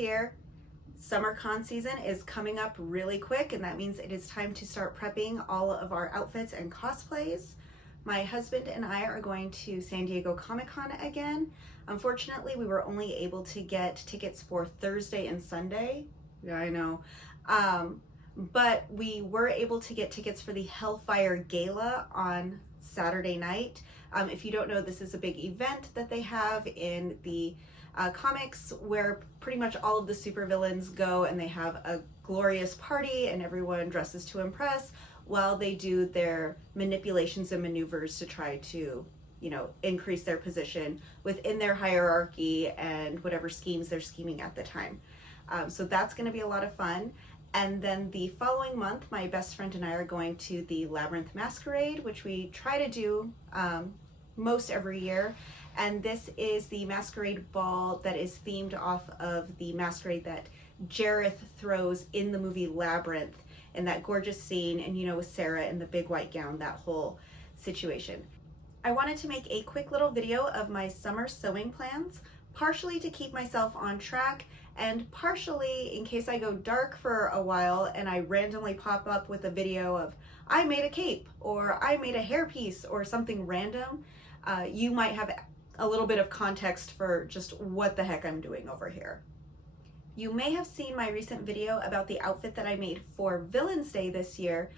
here. Summer con season is coming up really quick, and that means it is time to start prepping all of our outfits and cosplays. My husband and I are going to San Diego Comic-Con again. Unfortunately, we were only able to get tickets for Thursday and Sunday. Yeah, I know. But we were able to get tickets for the Hellfire Gala on Saturday night. If you don't know, this is a big event that they have in the comics where pretty much all of the supervillains go and they have a glorious party and everyone dresses to impress while they do their manipulations and maneuvers to try to, increase their position within their hierarchy and whatever schemes they're scheming at the time. So that's going to be a lot of fun. And then the following month, my best friend and I are going to the Labyrinth Masquerade, which we try to do most every year. And this is the masquerade ball that is themed off of the masquerade that Jareth throws in the movie Labyrinth, in that gorgeous scene, and with Sarah in the big white gown, that whole situation. I wanted to make a quick little video of my summer sewing plans, partially to keep myself on track, and partially in case I go dark for a while and I randomly pop up with a video of I made a cape or I made a hairpiece or something random. You might have a little bit of context for just what the heck I'm doing over here. You may have seen my recent video about the outfit that I made for Villains Day this year.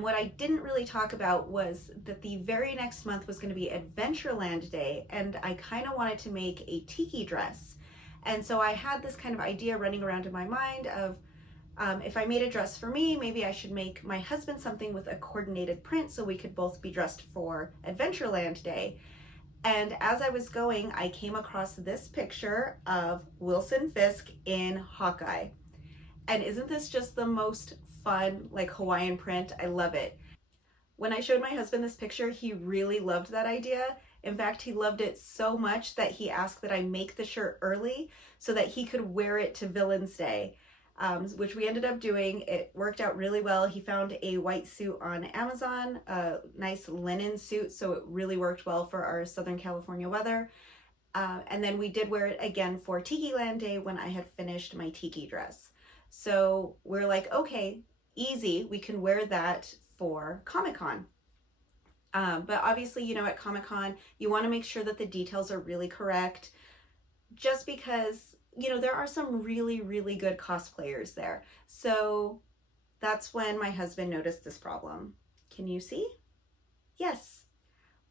What I didn't really talk about was that the very next month was going to be Adventureland Day, and I kind of wanted to make a tiki dress. And so I had this kind of idea running around in my mind of if I made a dress for me, maybe I should make my husband something with a coordinated print so we could both be dressed for Adventureland Day. And as I was going, I came across this picture of Wilson Fisk in Hawkeye. And isn't this just the most fun, Hawaiian print? I love it. When I showed my husband this picture, he really loved that idea. In fact, he loved it so much that he asked that I make the shirt early so that he could wear it to Villains Day, which we ended up doing. It worked out really well. He found a white suit on Amazon, a nice linen suit, so it really worked well for our Southern California weather. And then we did wear it again for Tiki Land Day when I had finished my tiki dress. So we're like, okay, easy, we can wear that for Comic-Con. But obviously, at Comic-Con, you want to make sure that the details are really correct, just because, there are some really, really good cosplayers there. So that's when my husband noticed this problem. Can you see? Yes.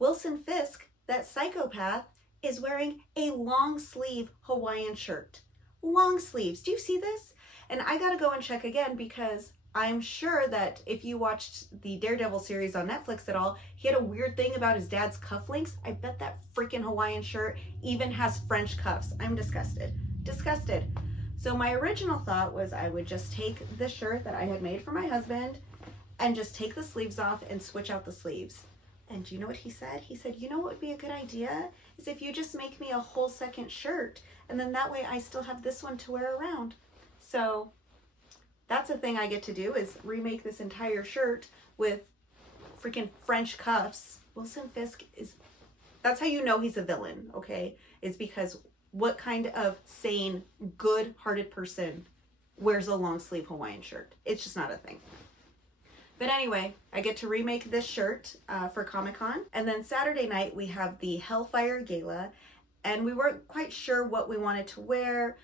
Wilson Fisk, that psychopath, is wearing a long sleeve Hawaiian shirt. Long sleeves. Do you see this? And I gotta go and check again because I'm sure that if you watched the Daredevil series on Netflix at all, he had a weird thing about his dad's cufflinks. I bet that freaking Hawaiian shirt even has French cuffs. I'm disgusted. Disgusted. So my original thought was I would just take the shirt that I had made for my husband and just take the sleeves off and switch out the sleeves. And do you know what he said? He said, what would be a good idea is if you just make me a whole second shirt, and then that way I still have this one to wear around. So that's a thing I get to do, is remake this entire shirt with freaking French cuffs. Wilson Fisk that's how you know he's a villain, okay? Is because what kind of sane, good-hearted person wears a long sleeve Hawaiian shirt? It's just not a thing. But anyway, I get to remake this shirt for Comic-Con. And then Saturday night, we have the Hellfire Gala, and we weren't quite sure what we wanted to wear.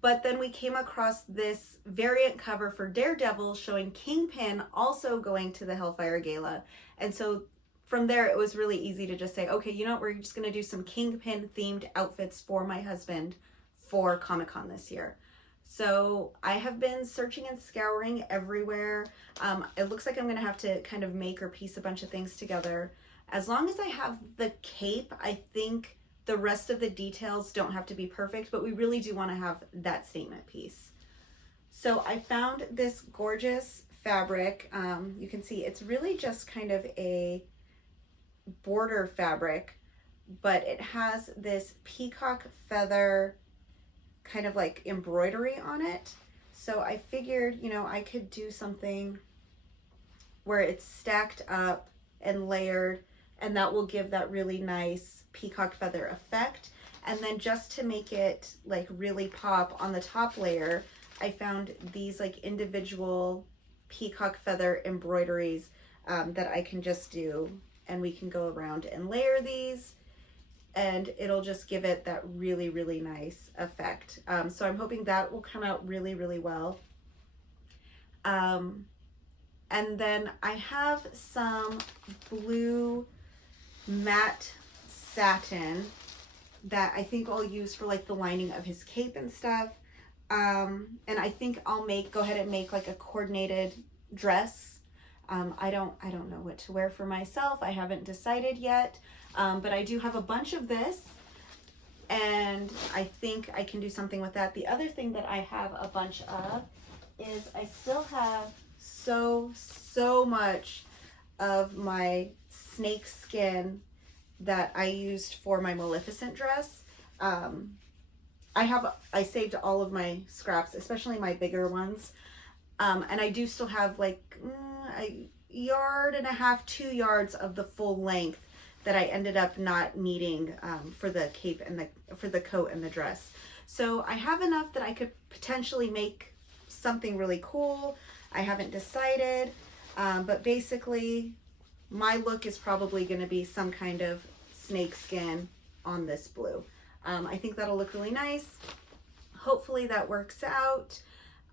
But then we came across this variant cover for Daredevil showing Kingpin also going to the Hellfire Gala. And so from there, it was really easy to just say, okay, we're just going to do some Kingpin themed outfits for my husband for Comic-Con this year. So I have been searching and scouring everywhere. It looks like I'm going to have to kind of make or piece a bunch of things together. As long as I have the cape, I think the rest of the details don't have to be perfect, but we really do want to have that statement piece. So I found this gorgeous fabric. You can see it's really just kind of a border fabric, but it has this peacock feather kind of embroidery on it. So I figured, I could do something where it's stacked up and layered, and that will give that really nice peacock feather effect. And then just to make it like really pop on the top layer, I found these like individual peacock feather embroideries that I can just do, and we can go around and layer these, and it'll just give it that really, really nice effect. So I'm hoping that will come out really, really well. And then I have some blue matte satin that I think I'll use for like the lining of his cape and stuff. And I think I'll go ahead and make like a coordinated dress. I don't know what to wear for myself. I haven't decided yet. But I do have a bunch of this, and I think I can do something with that. The other thing that I have a bunch of is I still have so much of my snake skin that I used for my Maleficent dress. I saved all of my scraps, especially my bigger ones. And I do still have like a yard and a half, 2 yards of the full length that I ended up not needing for the cape and for the coat and the dress. So I have enough that I could potentially make something really cool. I haven't decided, but basically my look is probably going to be some kind of snake skin on this blue. I think that'll look really nice. Hopefully that works out.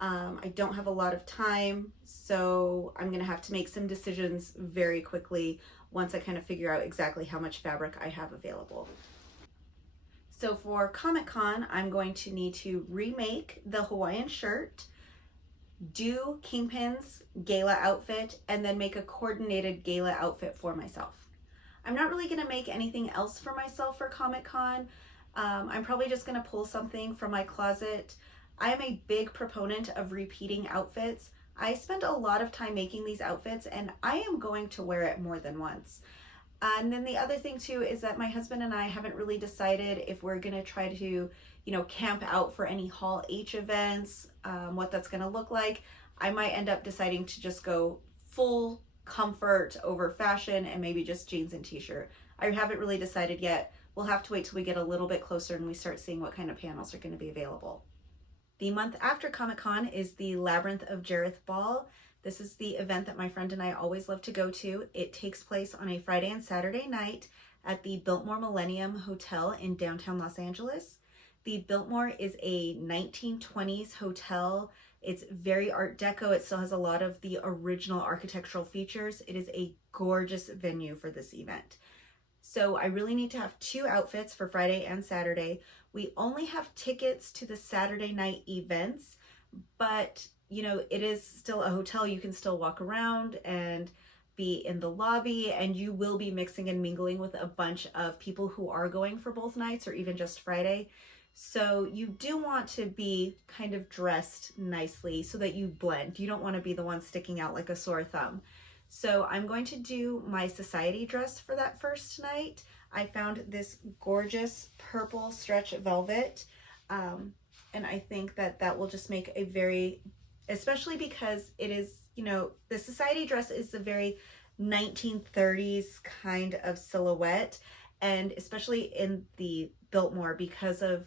I don't have a lot of time, so I'm going to have to make some decisions very quickly once I kind of figure out exactly how much fabric I have available. So for Comic-Con, I'm going to need to remake the Hawaiian shirt, do Kingpin's gala outfit, and then make a coordinated gala outfit for myself. I'm not really going to make anything else for myself for Comic-Con. I'm probably just going to pull something from my closet. I am a big proponent of repeating outfits. I spend a lot of time making these outfits, and I am going to wear it more than once. And then the other thing too is that my husband and I haven't really decided if we're gonna try to, camp out for any Hall H events, what that's gonna look like. I might end up deciding to just go full comfort over fashion and maybe just jeans and t-shirt. I haven't really decided yet. We'll have to wait till we get a little bit closer and we start seeing what kind of panels are gonna be available. The month after Comic-Con is the Labyrinth of Jareth Ball. This is the event that my friend and I always love to go to. It takes place on a Friday and Saturday night at the Biltmore Millennium Hotel in downtown Los Angeles. The Biltmore is a 1920s hotel. It's very Art Deco. It still has a lot of the original architectural features. It is a gorgeous venue for this event. So I really need to have 2 outfits for Friday and Saturday. We only have tickets to the Saturday night events, but it is still a hotel. You can still walk around and be in the lobby, and you will be mixing and mingling with a bunch of people who are going for both nights or even just Friday. So you do want to be kind of dressed nicely so that you blend. You don't want to be the one sticking out like a sore thumb. So I'm going to do my society dress for that first night. I found this gorgeous purple stretch velvet, and I think that will just make a very, especially because it is, the society dress is a very 1930s kind of silhouette, and especially in the Biltmore, because of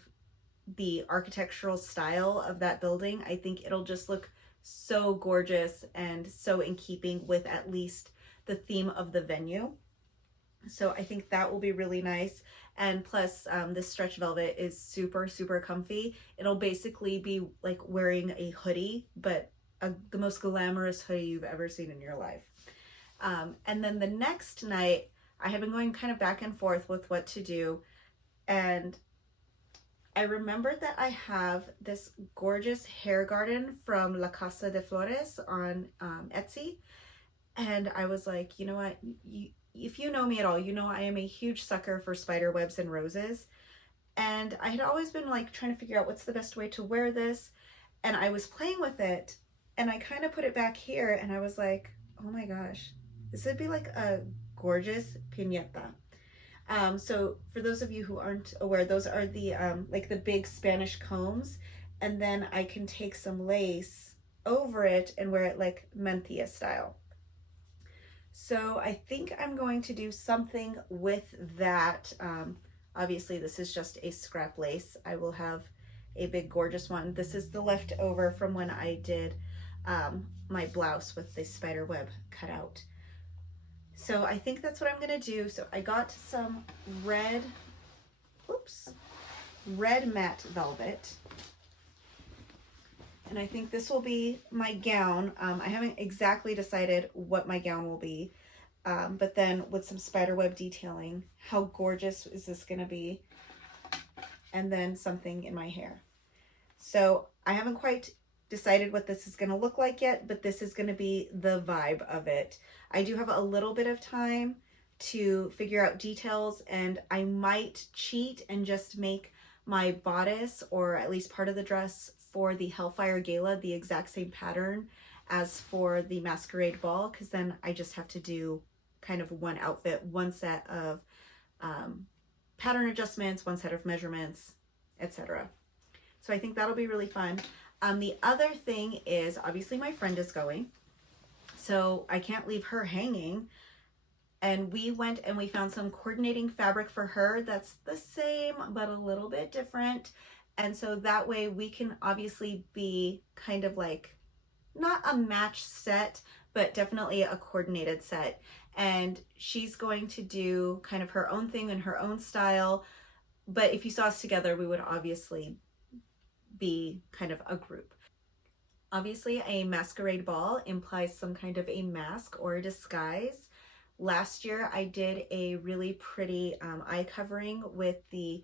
the architectural style of that building, I think it'll just look so gorgeous and so in keeping with at least the theme of the venue. So I think that will be really nice. And plus this stretch velvet is super, super comfy. It'll basically be like wearing a hoodie, but the most glamorous hoodie you've ever seen in your life. And then the next night, I had been going kind of back and forth with what to do. And I remembered that I have this gorgeous hair garden from La Casa de Flores on Etsy. And I was like, you know what? If you know me at all, I am a huge sucker for spider webs and roses. And I had always been like trying to figure out what's the best way to wear this. And I was playing with it, and I kind of put it back here, and I was like, oh my gosh, this would be like a gorgeous piñata. So for those of you who aren't aware, those are the like the big Spanish combs, and then I can take some lace over it and wear it like mantilla style. So I think I'm going to do something with that Obviously this is just a scrap lace. I will have a big gorgeous one. This is the leftover from when I did my blouse with the spider web cut out. So I think that's what I'm gonna do. So I got some red matte velvet. And I think this will be my gown. I haven't exactly decided what my gown will be, but then with some spiderweb detailing, how gorgeous is this gonna be? And then something in my hair. So I haven't quite decided what this is gonna look like yet, but this is gonna be the vibe of it. I do have a little bit of time to figure out details, and I might cheat and just make my bodice, or at least part of the dress for the Hellfire Gala, the exact same pattern as for the Masquerade Ball, because then I just have to do kind of one outfit, one set of pattern adjustments, one set of measurements, etc. So I think that'll be really fun. The other thing is, obviously my friend is going, so I can't leave her hanging. And we went and we found some coordinating fabric for her that's the same but a little bit different. And so that way we can obviously be kind of like, not a match set, but definitely a coordinated set. And she's going to do kind of her own thing in her own style. But if you saw us together, we would obviously be kind of a group. Obviously a masquerade ball implies some kind of a mask or a disguise. Last year I did a really pretty eye covering with the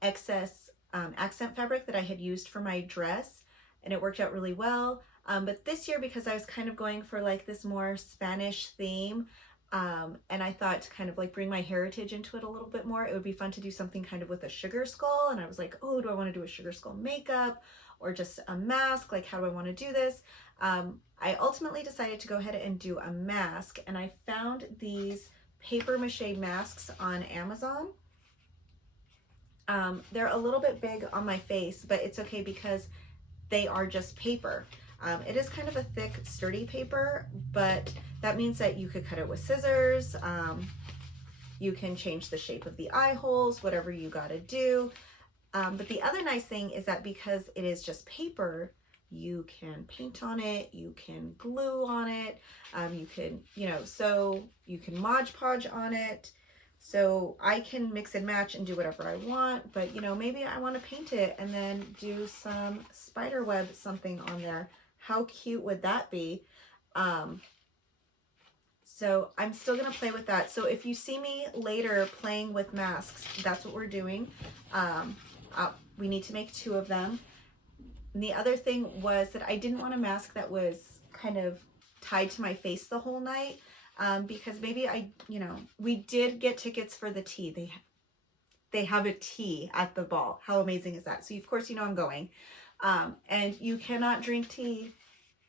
excess accent fabric that I had used for my dress, and it worked out really well. But this year, because I was kind of going for like this more Spanish theme, and I thought to kind of like bring my heritage into it a little bit more, it would be fun to do something kind of with a sugar skull. And I was like, oh, do I want to do a sugar skull makeup or just a mask? Like, how do I want to do this? I ultimately decided to go ahead and do a mask, and I found these paper mache masks on Amazon. They're a little bit big on my face, but it's okay because they are just paper. It is kind of a thick, sturdy paper, but that means that you could cut it with scissors. You can change the shape of the eye holes, whatever you gotta do. But the other nice thing is that because it is just paper, you can paint on it, you can glue on it, you can, so you can Mod Podge on it. So I can mix and match and do whatever I want, but maybe I want to paint it and then do some spider web something on there. How cute would that be? So I'm still going to play with that. So if you see me later playing with masks, that's what we're doing. We need to make 2 of them. And the other thing was that I didn't want a mask that was kind of tied to my face the whole night. Because maybe we did get tickets for the tea. They have a tea at the ball. How amazing is that? So of course, I'm going. And you cannot drink tea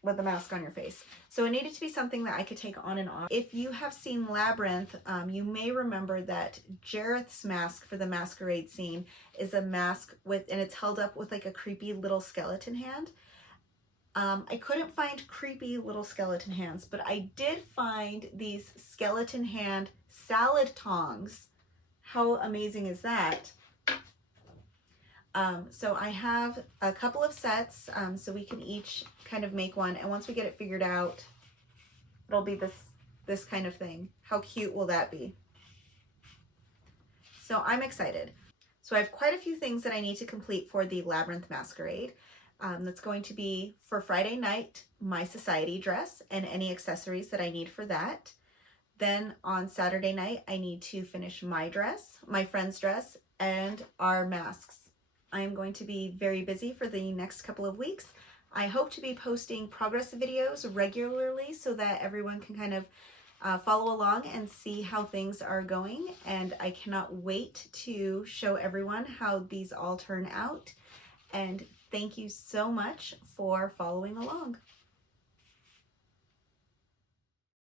with a mask on your face. So it needed to be something that I could take on and off. If you have seen Labyrinth, you may remember that Jareth's mask for the masquerade scene is a mask and it's held up with like a creepy little skeleton hand. I couldn't find creepy little skeleton hands, but I did find these skeleton hand salad tongs. How amazing is that? So I have a couple of sets, so we can each kind of make one. And once we get it figured out, it'll be this kind of thing. How cute will that be? So I'm excited. So I have quite a few things that I need to complete for the Labyrinth Masquerade. That's going to be for Friday night, my society dress and any accessories that I need for that. Then on Saturday night, I need to finish my dress, my friend's dress, and our masks. I am going to be very busy for the next couple of weeks. I hope to be posting progress videos regularly so that everyone can kind of follow along and see how things are going. And I cannot wait to show everyone how these all turn out. And thank you so much for following along.